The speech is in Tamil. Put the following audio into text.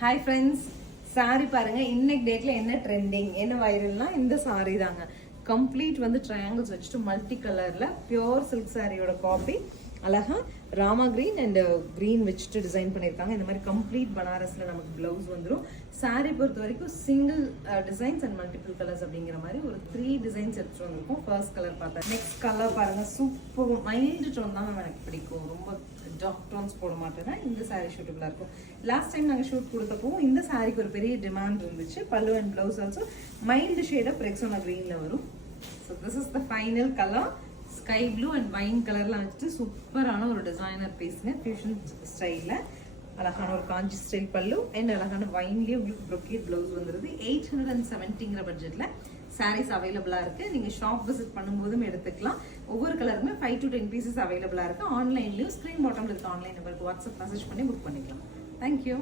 ஹாய் ஃப்ரெண்ட்ஸ், சாரி பாருங்க. இன்னைக்கு டேட்ல என்ன ட்ரெண்டிங், என்ன வைரல்னா இந்த சாரி தாங்க. கம்ப்ளீட் வந்து ட்ரையாங்கிள்ஸ் வச்சுட்டு மல்டி கலர்ல பியோர் சில்க் சாரியோட காப்பி. அழகா ராமா கிரீன் அண்ட் கிரீன் வச்சுட்டு டிசைன் பண்ணியிருக்காங்க. இந்த மாதிரி கம்ப்ளீட் பனாரஸ்ல நமக்கு பிளவுஸ் வந்துடும். சாரி பொறுத்த வரைக்கும் single designs and multiple colours அப்படிங்கிற மாதிரி ஒரு 3 டிசைன்ஸ் எடுத்துட்டு வந்திருக்கும். ஃபர்ஸ்ட் கலர் பார்த்தா நெக்ஸ்ட் கலர் பாருங்க. சூப்பர் மைல்டு டோன் தான் எனக்கு பிடிக்கும். ரொம்ப டார்க் டோன்ஸ் போட மாட்டேன்னா இந்த சாரீ ஷூட்டபிளா இருக்கும். லாஸ்ட் டைம் நாங்கள் ஷூட் கொடுத்தப்போ இந்த சாரிக்கு ஒரு பெரிய டிமாண்ட் இருந்துச்சு. Pallu and blouse also mild shade of Rexona கிரீன்ல வரும். So this is the final colour. Sky blue and wine கலர்லாம் வச்சுட்டு சூப்பரான ஒரு டிசைனர் பீஸுங்க. ஃபியூஷன் ஸ்டைலில் அழகான ஒரு காஞ்சி ஸ்டைல் பல்லு அண்ட் அழகான வைன்லேயே உங்களுக்கு ப்ரொக்கேட் ப்ளவுஸ் வந்துருது. 870ங்கிற பட்ஜெட்டில் சாரீஸ் அவைலபிளாக இருக்குது. நீங்கள் ஷாப் விசிட் பண்ணும்போதும் எடுத்துக்கலாம். ஒவ்வொரு கலருமே 5 to 10 பீசஸ் அவைலபிளாக இருக்குது. ஆன்லைன்லேயும் ஸ்க்ரீன் பாட்டமில் இருக்க ஆன்லைன் நம்பருக்கு வாட்ஸ்அப் மெசேஜ் பண்ணி புக் பண்ணிக்கலாம். தேங்க்யூ.